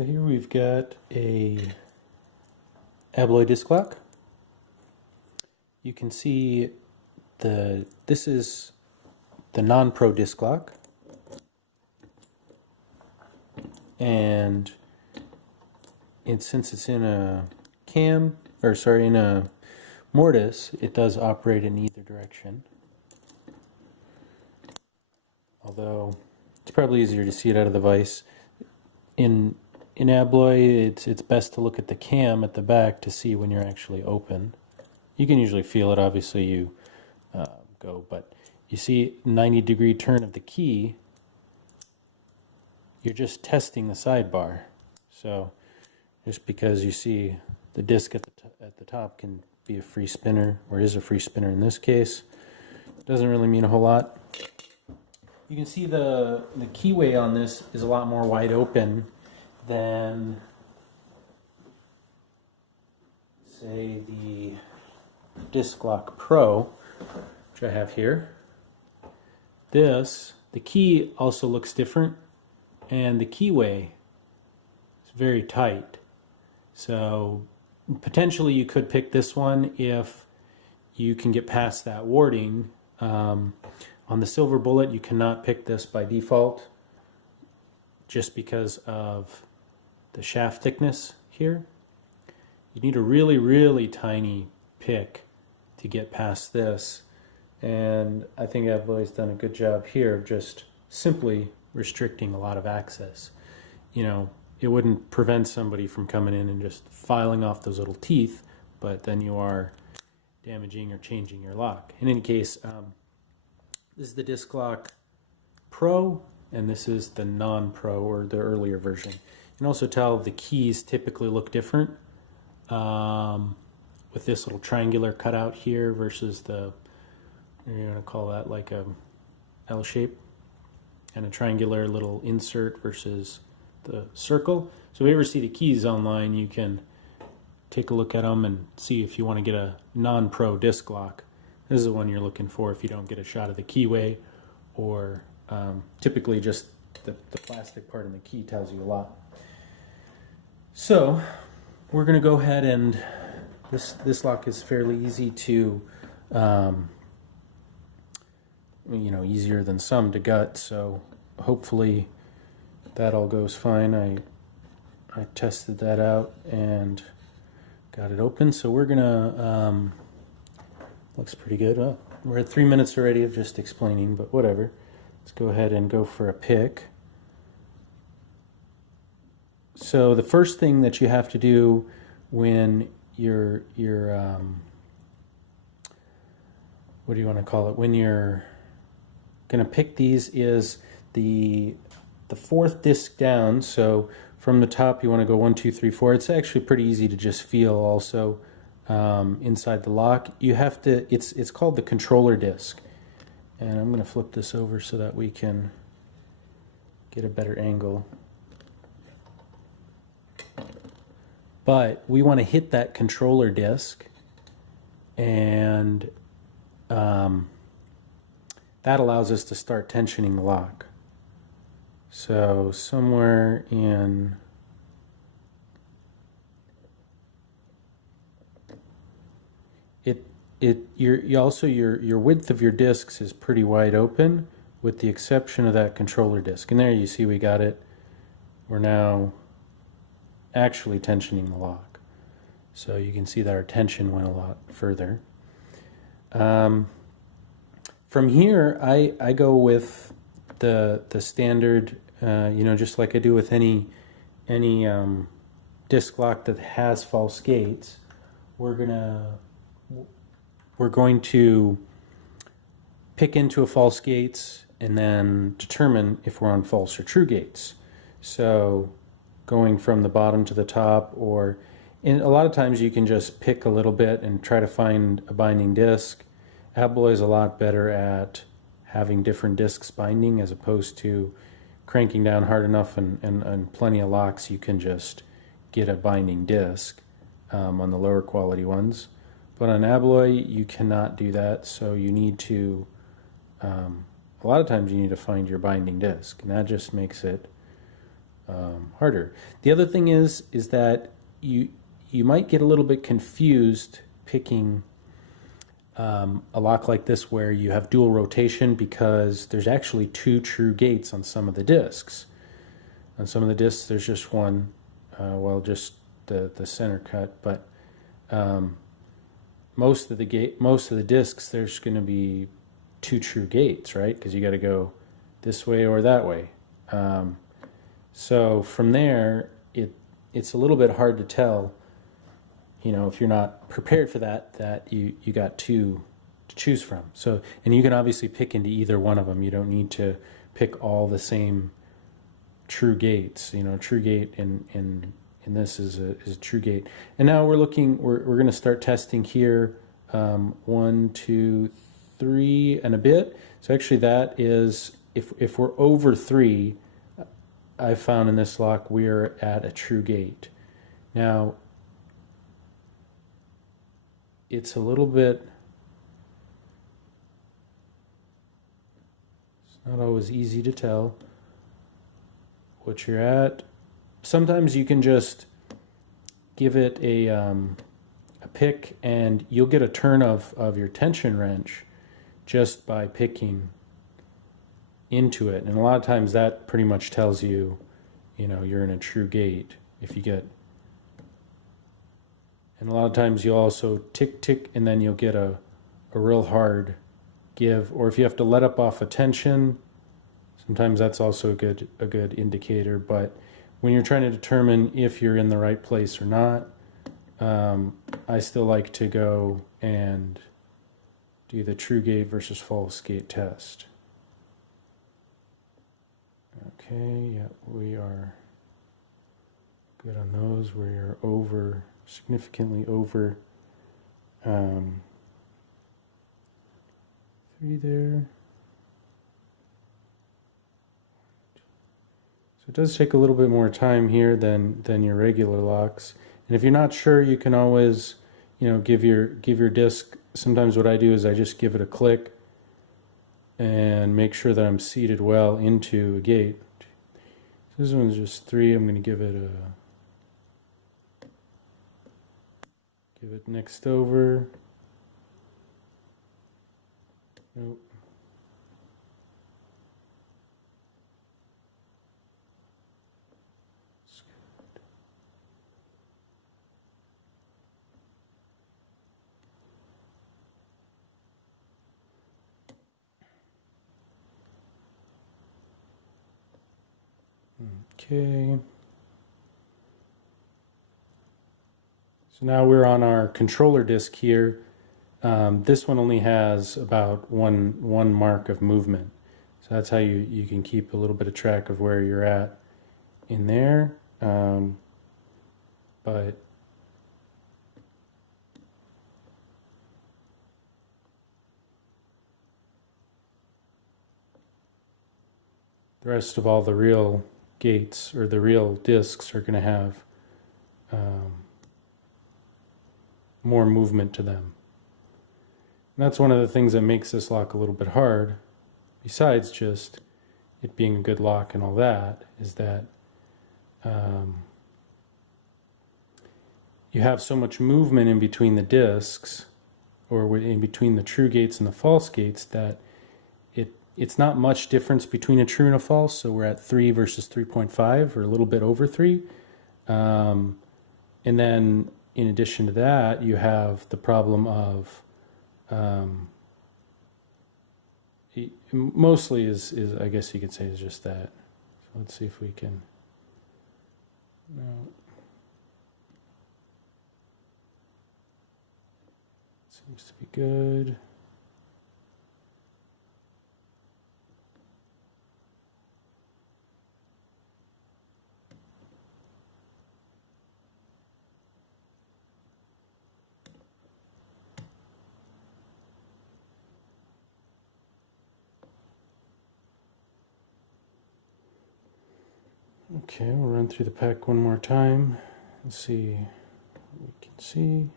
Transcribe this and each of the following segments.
So here we've got a Abloy Disklock. You can see this is the non-pro Disklock, and since it's in a in a mortise, it does operate in either direction. Although it's probably easier to see it out of the vise. In Abloy, it's best to look at the cam at the back to see when you're actually open. You can usually feel it, obviously you go, but you see 90-degree turn of the key, you're just testing the sidebar. So just because you see the disc at the top can be a free spinner, or is a free spinner in this case, doesn't really mean a whole lot. You can see the keyway on this is a lot more wide open than, say, the Disklock Pro, which I have here. The key also looks different, and the keyway is very tight. So potentially you could pick this one if you can get past that warding. On the Silver Bullet, you cannot pick this by default just because of the shaft thickness here. You need a really, really tiny pick to get past this, and I think Abloy's done a good job here of just simply restricting a lot of access. You know, it wouldn't prevent somebody from coming in and just filing off those little teeth, but then you are damaging or changing your lock. In any case, this is the Disklock Pro, and this is the non-Pro, or the earlier version. You can also tell the keys typically look different, with this little triangular cutout here versus the, you're going to call that like a L shape, and a triangular little insert versus the circle. So if you ever see the keys online, you can take a look at them and see if you want to get a non-Pro Disklock. This is the one you're looking for if you don't get a shot of the keyway, or typically just the plastic part in the key tells you a lot. So we're going to go ahead and this lock is fairly easy to, easier than some to gut. So hopefully that all goes fine. I tested that out and got it open. So we're gonna. Looks pretty good. Well, we're at 3 minutes already of just explaining, but whatever. Let's go ahead and go for a pick. So the first thing that you have to do when you're what do you want to call it? When you're going to pick these is the fourth disc down. So from the top, you want to go 1, 2, 3, 4. It's actually pretty easy to just feel also. Inside the lock, you have to, it's called the controller disc, and I'm going to flip this over so that we can get a better angle. But we want to hit that controller disc, and that allows us to start tensioning the lock. So somewhere in your width of your discs is pretty wide open, with the exception of that controller disc. And there you see we got it. We're now actually tensioning the lock. So you can see that our tension went a lot further. From here, I go with the standard, just like I do with any disc lock that has false gates. We're going to pick into a false gates and then determine if we're on false or true gates. So going from the bottom to the top, or a lot of times you can just pick a little bit and try to find a binding disc. Abloy is a lot better at having different discs binding, as opposed to cranking down hard enough and plenty of locks you can just get a binding disc on the lower quality ones. But on Abloy, you cannot do that, so you need to, a lot of times you need to find your binding disc, and that just makes it harder. The other thing is that you might get a little bit confused picking a lock like this where you have dual rotation, because there's actually two true gates on some of the discs. On some of the discs there's just one, well, just the center cut, but most of the discs there's going to be two true gates, right? Because you got to go this way or that way. So from there, it's a little bit hard to tell, you know, if you're not prepared for that you got two to choose from. So, and you can obviously pick into either one of them. You don't need to pick all the same true gates. You know, true gate in this is a true gate. And now we're going to start testing here. 1, 2, 3 and a bit. So actually that is, if we're over 3, I found in this lock we're at a true gate. Now it's a little bit, it's not always easy to tell what you're at. Sometimes you can just give it a pick and you'll get a turn of your tension wrench just by picking into it. And a lot of times that pretty much tells you, you know, you're in a true gate if you get. And a lot of times you'll also tick, tick, and then you'll get a real hard give. Or if you have to let up off a tension, sometimes that's also a good indicator. But when you're trying to determine if you're in the right place or not, I still like to go and do the true gate versus false gate test. Okay, yeah, we are good on those. We are over, significantly over 3 there. So it does take a little bit more time here than your regular locks. And if you're not sure, you can always, you know, give your disc. Sometimes what I do is I just give it a click and make sure that I'm seated well into a gate. This one's just 3. I'm going to give it next over. Nope. Okay. So now we're on our controller disc here. This one only has about one mark of movement. So that's how you can keep a little bit of track of where you're at in there. But the rest of all the real gates or the real discs are going to have more movement to them. And that's one of the things that makes this lock a little bit hard, besides just it being a good lock and all that, is that you have so much movement in between the discs, or in between the true gates and the false gates, that it's not much difference between a true and a false. So we're at 3 versus 3.5, or a little bit over 3. And then in addition to that, you have the problem of mostly is I guess you could say is just that. So let's see if we can. No. Seems to be good. Okay, we'll run through the pack one more time and see what we can see.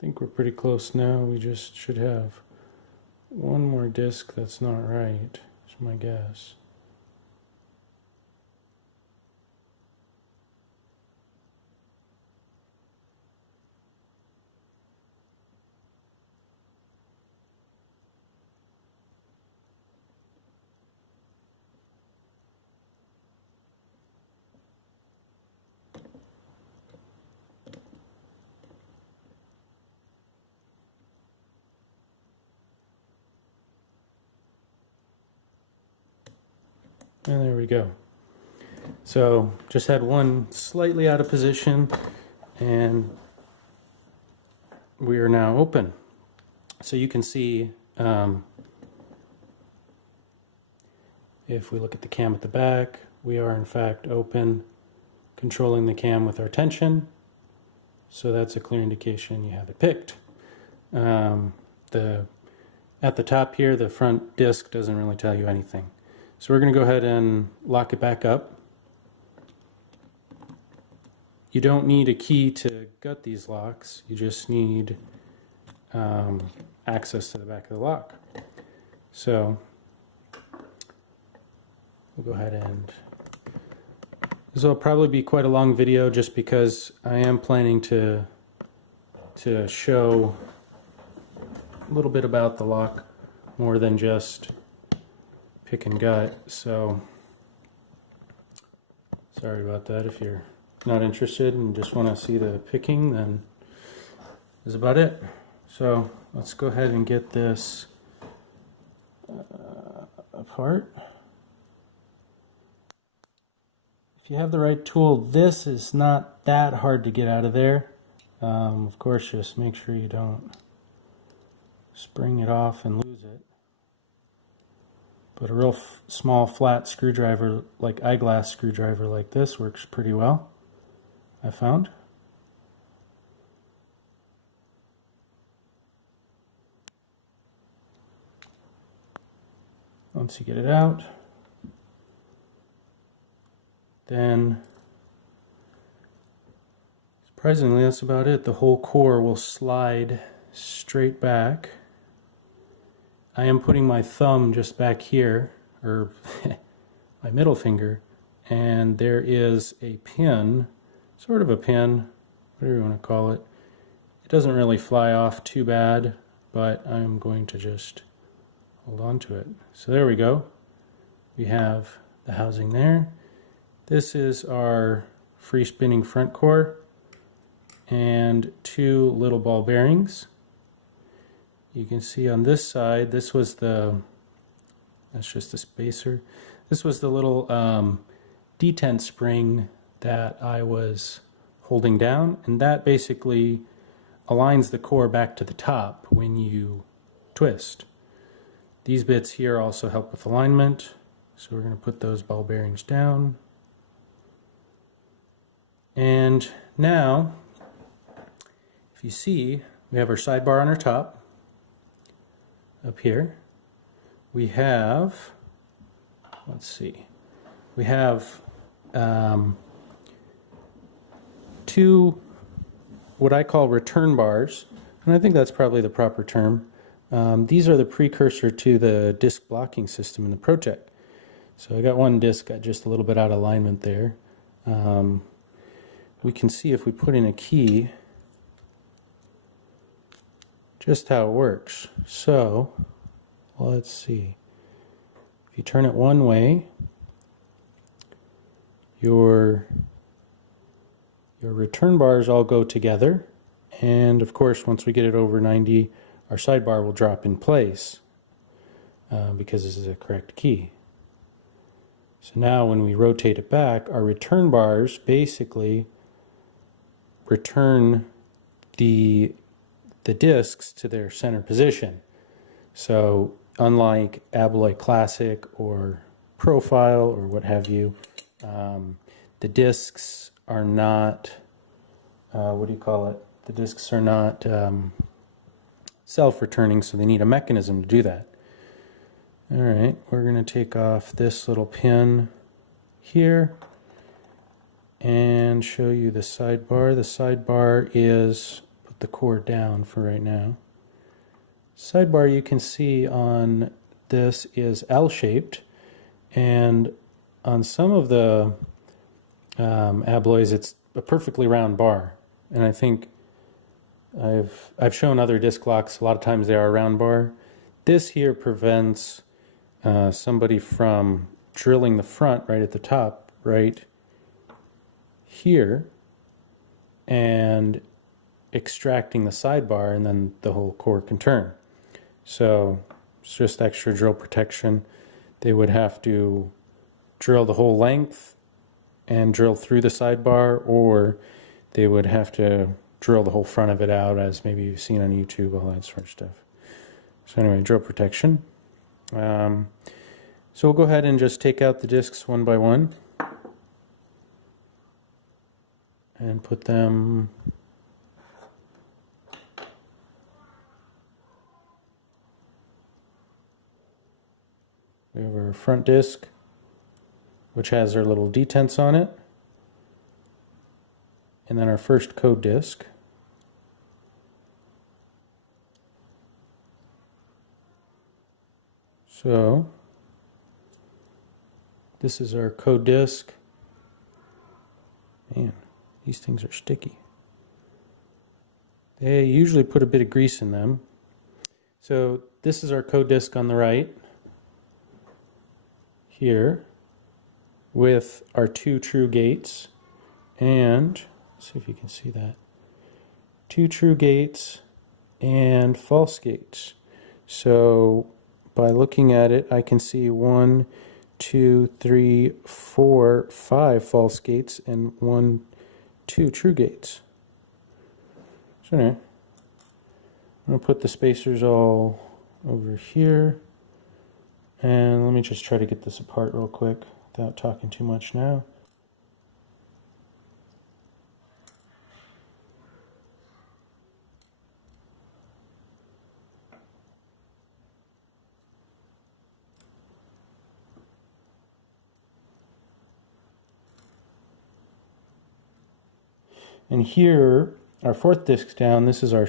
I think we're pretty close now. We just should have one more disk that's not right, is my guess. And there we go. So just had one slightly out of position, and we are now open. So you can see if we look at the cam at the back, we are in fact open, controlling the cam with our tension. So that's a clear indication you have it picked. At the top here, the front disc doesn't really tell you anything. So we're going to go ahead and lock it back up. You don't need a key to gut these locks, you just need access to the back of the lock. So we'll go ahead and... This will probably be quite a long video just because I am planning to show a little bit about the lock more than just pick and gut. So sorry about that. If you're not interested and just want to see the picking, then that's about it. So let's go ahead and get this apart. If you have the right tool, this is not that hard to get out of there. Of course, just make sure you don't spring it off and lose it. But a real small flat screwdriver, like eyeglass screwdriver like this, works pretty well, I found. Once you get it out, then surprisingly that's about it. The whole core will slide straight back. I am putting my thumb just back here, or my middle finger, and there is a pin, sort of a pin, whatever you want to call it. It doesn't really fly off too bad, but I'm going to just hold on to it. So there we go. We have the housing there. This is our free spinning front core and two little ball bearings. You can see on this side, this was that's just a spacer. This was the little detent spring that I was holding down, and that basically aligns the core back to the top when you twist. These bits here also help with alignment, so we're going to put those ball bearings down. And now, if you see, we have our sidebar on our top. Up here we have, let's see, we have two what I call return bars, and I think that's probably the proper term. These are the precursor to the disc blocking system in the project. So I got one disc got just a little bit out of alignment there. We can see if we put in a key just how it works. So let's see, if you turn it one way, your return bars all go together, and of course once we get it over 90, our sidebar will drop in place because this is a correct key. So now when we rotate it back, our return bars basically return the discs to their center position. So unlike Abloy Classic or Profile or what have you, the discs are not, what do you call it? The discs are not self-returning, so they need a mechanism to do that. Alright, we're going to take off this little pin here and show you the sidebar. The sidebar is, put the core down for right now. Sidebar you can see on this is L-shaped, and on some of the Abloys it's a perfectly round bar, and I think I've shown other disc locks, a lot of times they are a round bar. This here prevents somebody from drilling the front right at the top, right here, and extracting the sidebar, and then the whole core can turn. So it's just extra drill protection. They would have to drill the whole length and drill through the sidebar, or they would have to drill the whole front of it out, as maybe you've seen on YouTube, all that sort of stuff. So anyway, drill protection. So we'll go ahead and just take out the discs one by one and put them we have our front disc, which has our little detents on it, and then our first code disc. So this is our code disc. Man, these things are sticky. They usually put a bit of grease in them. So this is our code disc on the right here, with our 2 true gates, and let's see if you can see that. 2 true gates and false gates. So by looking at it, I can see 1, 2, 3, 4, 5 false gates and 1, 2 true gates. So anyway, I'm going to put the spacers all over here, and let me just try to get this apart real quick without talking too much now. And here, our 4th disc down, this is our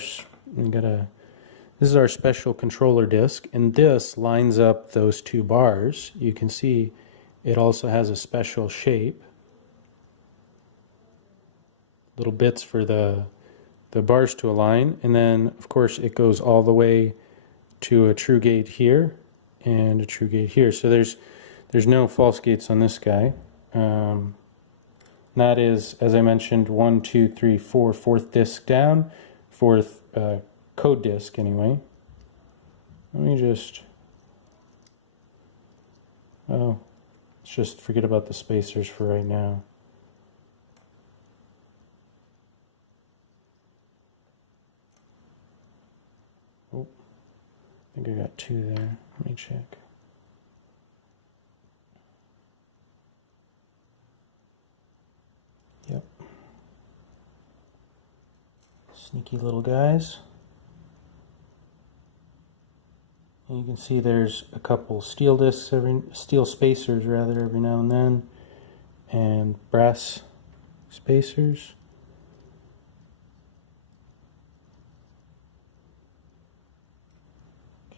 special controller disc, and this lines up those 2 bars. You can see it also has a special shape, little bits for the bars to align, and then of course it goes all the way to a true gate here and a true gate here. So there's no false gates on this guy. That is, as I mentioned, 1, 2, 3, 4, 4th disc down, 4th code disc anyway. Let me just, let's just forget about the spacers for right now. Oh, I think I got 2 there. Let me check. Yep. Sneaky little guys. And you can see there's a couple steel discs, steel spacers rather, every now and then, and brass spacers.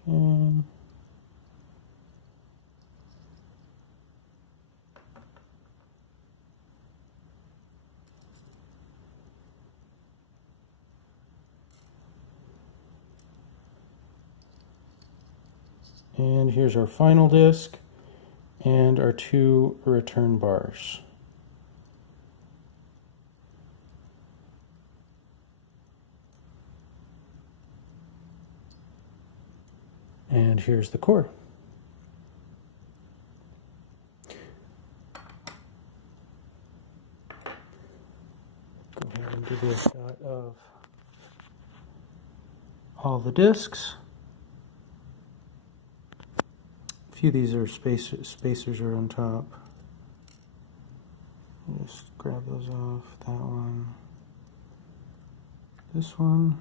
Okay. And here's our final disc and our 2 return bars. And here's the core. Go ahead and give you a shot of all the discs. A few of these are spacers are on top. Just grab those off. That one. This one.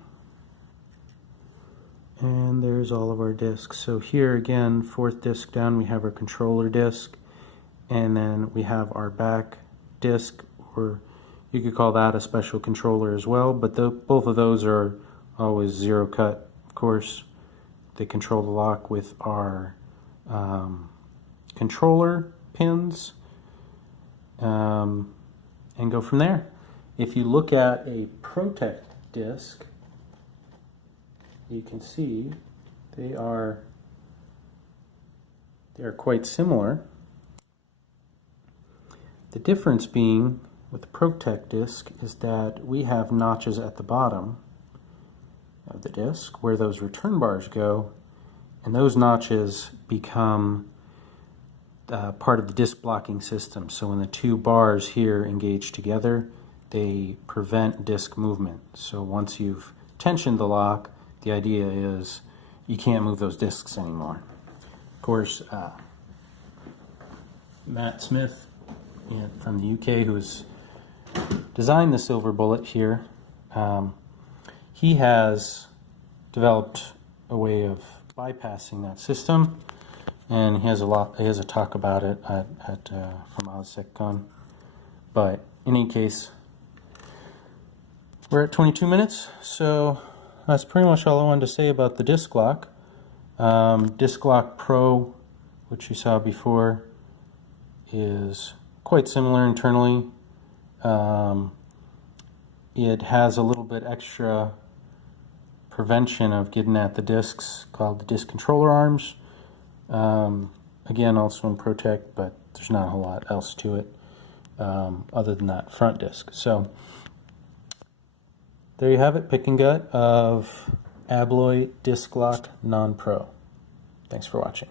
And there's all of our discs. So here again, 4th disc down, we have our controller disc, and then we have our back disc, or You could call that a special controller as well, but both of those are always zero cut, of course. They control the lock with our controller pins, and go from there. If you look at a Protect disc, you can see they are quite similar. The difference being with the Protect disc is that we have notches at the bottom of the disc where those return bars go, and those notches become part of the disc blocking system. So when the two bars here engage together, they prevent disc movement. So once you've tensioned the lock, the idea is you can't move those discs anymore. Of course, Matt Smith from the UK, who's designed the silver bullet here, he has developed a way of bypassing that system, and he has a talk about it from OzSecCon. But in any case, we're at 22 minutes, so that's pretty much all I wanted to say about the Disklock. Disklock Pro, which you saw before, is quite similar internally. It has a little bit extra prevention of getting at the discs called the disc controller arms. Again, also in Protect, but there's not a whole lot else to it other than that front disc. So there you have it, pick and gut of Abloy Disklock Non-Pro. Thanks for watching.